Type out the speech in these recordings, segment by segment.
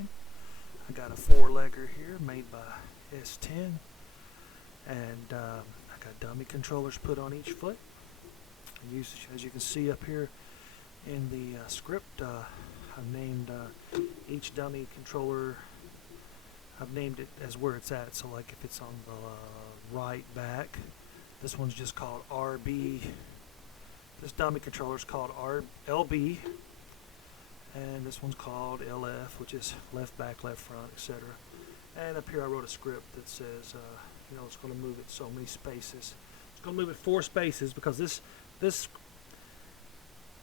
animation. I got a four-legger here made by S10, and I got dummy controllers put on each foot. I use, as you can see up here in the script, I've named each dummy controller, I've named it as where it's at. So like if it's on the right back, this one's just called RB. This dummy controller is called LB, and this one's called LF, which is left back, left front, etc. And up here I wrote a script that says, it's going to move it so many spaces. It's going to move it 4 spaces because this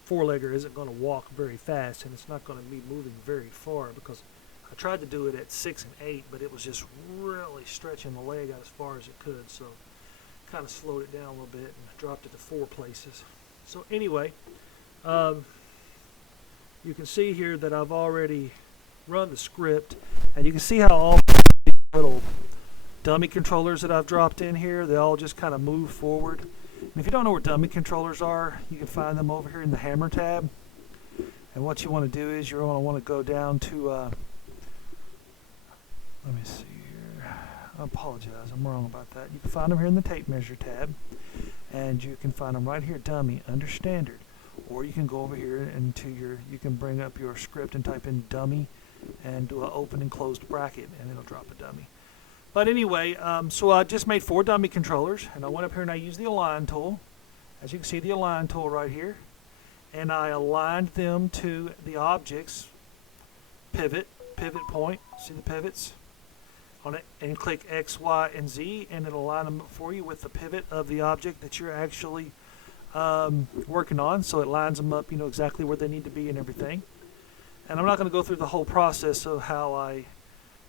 four-legger isn't going to walk very fast, and it's not going to be moving very far because I tried to do it at 6 and 8, but it was just really stretching the leg out as far as it could, so kind of slowed it down a little bit and dropped it to 4 places. So anyway, you can see here that I've already run the script, and you can see how all these little dummy controllers that I've dropped in here, they all just kind of move forward. And if you don't know where dummy controllers are, you can find them over here in the hammer tab. And what you want to do is you're going to want to go down to, let me see here, I apologize, I'm wrong about that. You can find them here in the tape measure tab, and you can find them right here, dummy, under standard. Or you can go over here into you can bring up your script and type in dummy and do an open and closed bracket, and it'll drop a dummy. But anyway, so I just made 4 dummy controllers, and I went up here and I used the align tool. As you can see, the align tool right here, and I aligned them to the objects pivot point. See the pivots on it, and click X, Y, and Z, and it'll align them for you with the pivot of the object that you're actually working on. So it lines them up, exactly where they need to be and everything. And I'm not going to go through the whole process of how I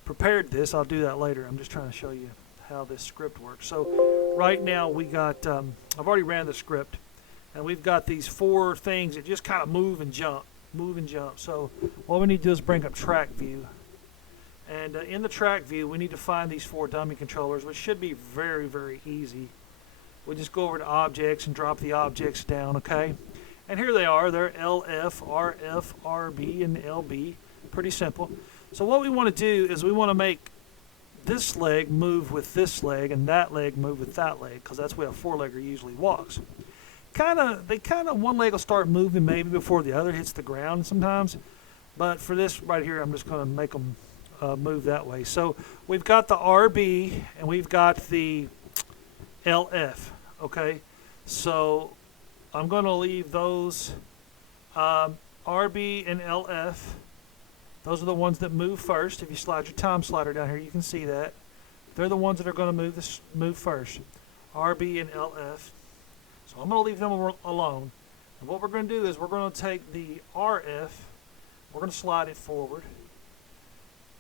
prepared this. I'll do that later. I'm just trying to show you how this script works. So right now we got, I've already ran the script, and we've got these 4 things that just kind of move and jump. So what we need to do is bring up track view. And in the track view, we need to find these 4 dummy controllers, which should be very, very easy. We just go over to objects and drop the objects down, okay? And here they are. They're LF, RF, RB, and LB. Pretty simple. So what we want to do is we want to make this leg move with this leg and that leg move with that leg, because that's where a four-legger usually walks. One leg will start moving maybe before the other hits the ground sometimes. But for this right here, I'm just going to make them move that way. So we've got the RB and we've got the LF, okay? So I'm going to leave those RB and LF. Those are the ones that move first. If you slide your time slider down here, you can see that. They're the ones that are going to move first. RB and LF. So I'm going to leave them alone. And what we're going to do is we're going to take the RF, we're going to slide it forward.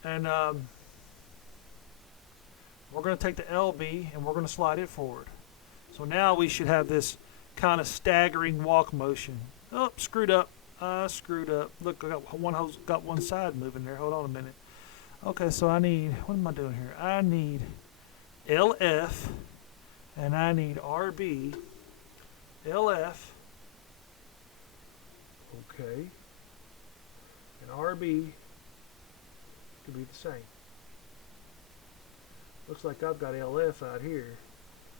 And we're going to take the LB and we're going to slide it forward. So now we should have this kind of staggering walk motion. Oh, screwed up. Screwed up. Look, I got one side moving there. Hold on a minute. Okay, so I need, what am I doing here? I need LF and I need RB. LF. Okay. And RB could be the same. Looks like I've got LF out here.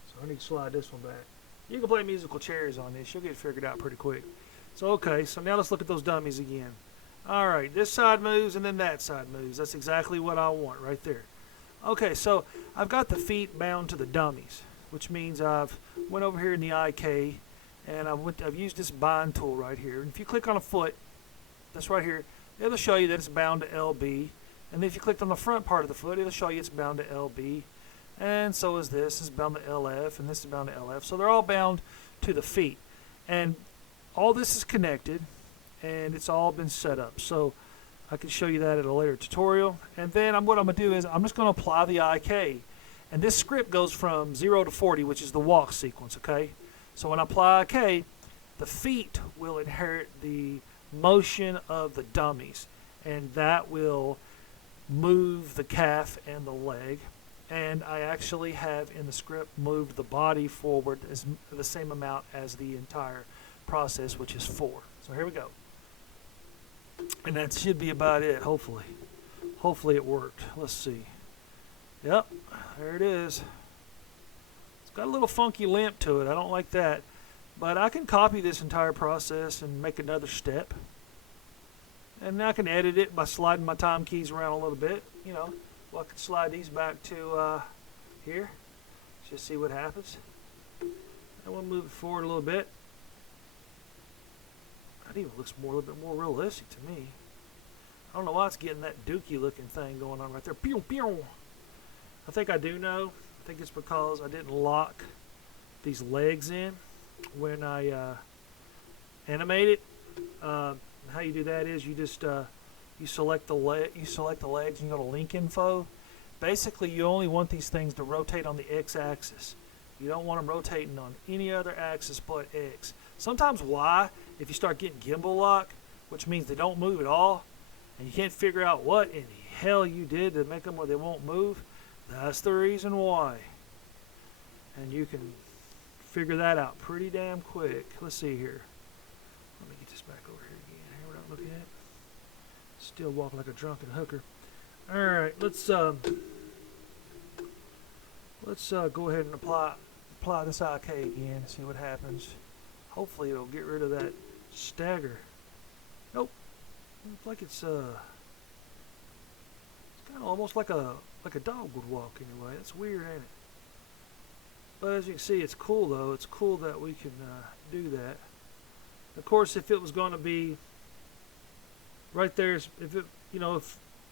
So I need to slide this one back. You can play musical chairs on this. You'll get it figured out pretty quick. So okay, so now let's look at those dummies again. Alright, this side moves and then that side moves. That's exactly what I want right there. Okay, so I've got the feet bound to the dummies, which means I've went over here in the IK and I've used this bind tool right here. And if you click on a foot, that's right here, it'll show you that it's bound to LB. And if you clicked on the front part of the foot, it'll show you it's bound to LB. And so is this. This is bound to LF and this is bound to LF. So they're all bound to the feet. And all this is connected and it's all been set up. So I can show you that at a later tutorial. And then what I'm going to do is I'm just going to apply the IK. And this script goes from 0 to 40, which is the walk sequence, okay? So when I apply IK, the feet will inherit the motion of the dummies. And that will move the calf and the leg. And I actually have in the script moved the body forward as the same amount as the entire process, which is 4. So here we go. And that should be about it, hopefully. Hopefully it worked. Let's see. Yep, there it is. It's got a little funky limp to it. I don't like that. But I can copy this entire process and make another step. And I can edit it by sliding my time keys around a little bit. You know, well, I can slide these back to here. Just see what happens. And we'll move it forward a little bit. That even looks a little bit more realistic to me. I don't know why it's getting that dookie looking thing going on right there. Pew, pew. I think I do know. I think it's because I didn't lock these legs in when I animate it. How you do that is you just you select the legs and you go to link info. Basically, you only want these things to rotate on the x-axis. You don't want them rotating on any other axis but x. Sometimes Y, if you start getting gimbal lock, which means they don't move at all, and you can't figure out what in the hell you did to make them where they won't move, that's the reason why. And you can figure that out pretty damn quick. Let's see here. Let me get this back over here again. Here, we're not looking at it. Still walking like a drunken hooker. All right, let's go ahead and apply this IK again and see what happens. Hopefully it'll get rid of that stagger. Nope. Looks like it's kind of almost like a dog would walk anyway. That's weird, ain't it? But as you can see, it's cool though. It's cool that we can do that. Of course, if it was going to be right there, if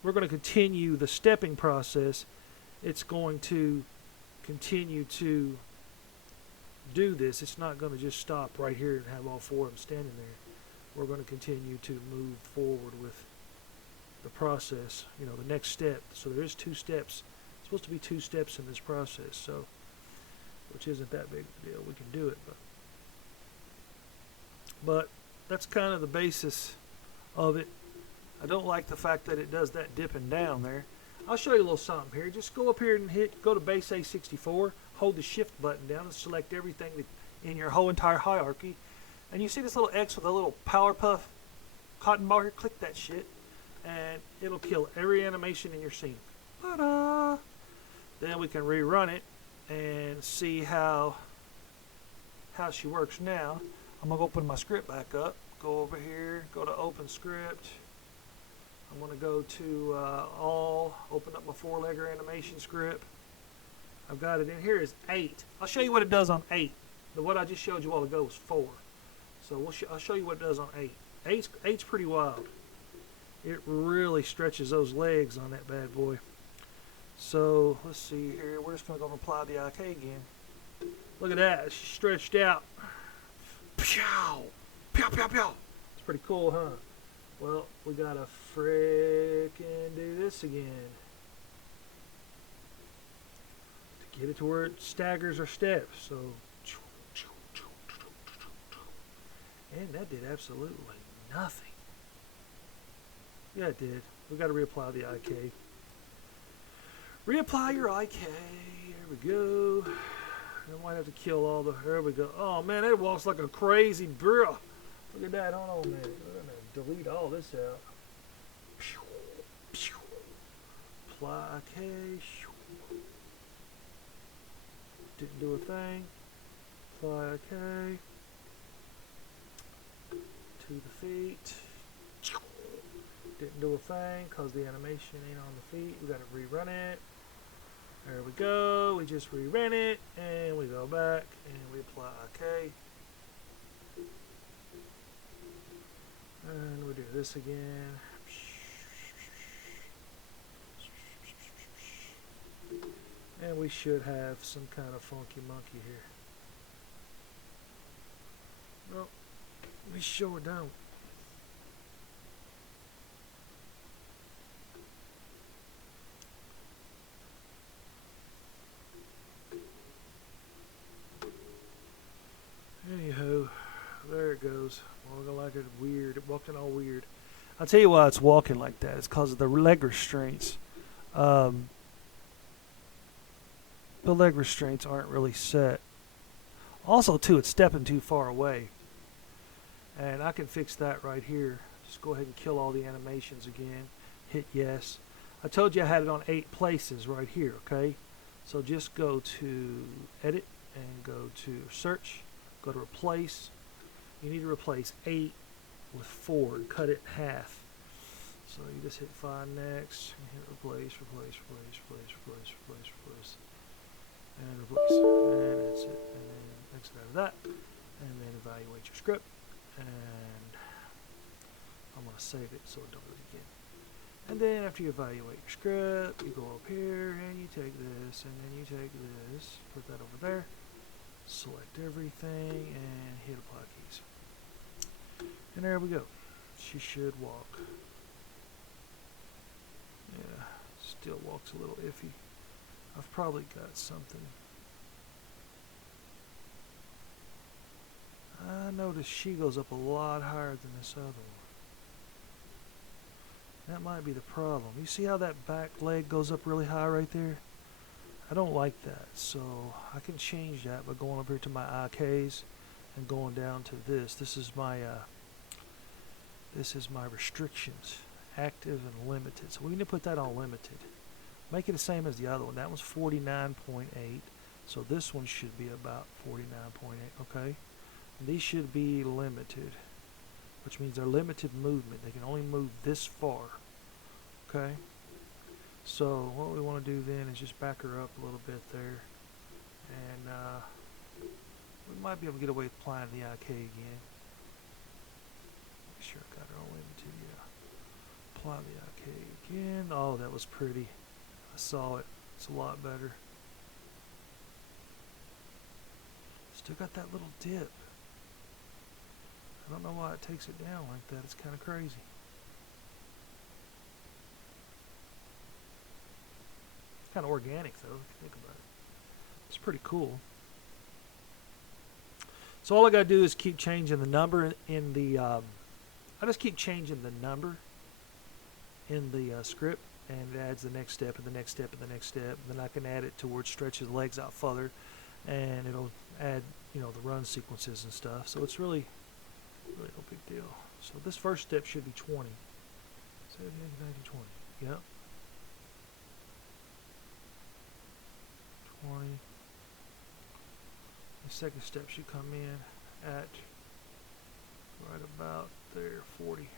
we're going to continue the stepping process, it's going to continue to do this. It's not going to just stop right here and have all four of them standing there. We're going to continue to move forward with the process, the next step. So there is 2 steps. It's supposed to be 2 steps in this process, so which isn't that big of a deal. We can do it, but that's kind of the basis of it. I don't like the fact that it does that dipping down there. I'll show you a little something here. Just go up here and go to base A64, hold the shift button down and select everything in your whole entire hierarchy. And you see this little X with a little power puff cotton ball here? Click that shit and it'll kill every animation in your scene. Ta-da! Then we can rerun it and see how she works now. I'm gonna open my script back up. Go over here, go to open script. I'm going to go to all, open up my 4-legger animation script. I've got it in here is 8. I'll show you what it does on 8. What I just showed you a while ago was 4. So I'll show you what it does on 8. 8's pretty wild. It really stretches those legs on that bad boy. So let's see here. We're just going to go apply the IK again. Look at that. It's stretched out. Pow! Pow, pow, pow. It's pretty cool, huh? Well, we gotta frickin' do this again to get it to where it staggers our steps. So, and that did absolutely nothing. Yeah, it did. We gotta reapply the IK. Reapply your IK. There we go. I might have to kill all the. There we go. Oh man, it walks like a crazy bro. Look at that. Hold on a minute. Delete all this out. Apply IK. Didn't do a thing. Apply IK. To the feet. Didn't do a thing because the animation ain't on the feet. We got to rerun it. There we go. We just rerun it and we go back and we apply IK. And we do this again. And we should have some kind of funky monkey here. Well, we sure don't. Anyhow, there it goes. Walking like it's weird. It walked in all weird. I'll tell you why it's walking like that. It's because of the leg restraints. The leg restraints aren't really set. Also, too, it's stepping too far away. And I can fix that right here. Just go ahead and kill all the animations again. Hit yes. I told you I had it on 8 places right here, okay? So just go to edit and go to search, go to replace. You need to replace 8 with 4 and cut it in half. So you just hit find next, and hit replace, and replace. And that's it. And then exit out of that. And then evaluate your script. And I'm going to save it so it don't do it again. And then after you evaluate your script, you go up here and you take this and then you take this, put that over there, select everything and hit apply keys. And there we go. She should walk. Yeah, still walks a little iffy. I've probably got something. I noticed she goes up a lot higher than this other one. That might be the problem. You see how that back leg goes up really high right there? I don't like that, so I can change that by going over here to my IKs and going down to this. This is my restrictions, active and limited. So we need to put that on limited. Make it the same as the other one. That one's 49.8, so this one should be about 49.8. Okay, and these should be limited, which means they're limited movement. They can only move this far. Okay, so what we want to do then is just back her up a little bit there, and we might be able to get away with applying the IK again. Make sure I got her on limited. Yeah, apply the IK again. Oh, that was pretty. I saw it. It's a lot better. Still got that little dip. I don't know why it takes it down like that. It's kind of crazy. Kind of organic though, if you think about it. It's pretty cool. So all I gotta do is keep changing the number in the. I just keep changing the number in the script, and it adds the next step and the next step and the next step. And then I can add it to where it stretches the legs out further, and it'll add, you know, the run sequences and stuff. So it's really no big deal. So this first step should be 20. 70, 80, 90, 20. Yep. 20. The second step should come in at right about there, 40. It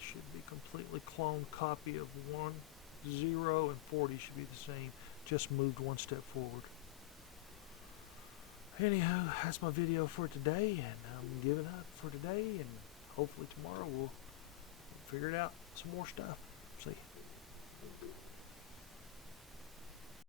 should be completely cloned copy of 1, 0, and 40 should be the same. Just moved one step forward. Anyhow, that's my video for today, and I'm giving up for today, and hopefully tomorrow we'll figure it out some more stuff. See.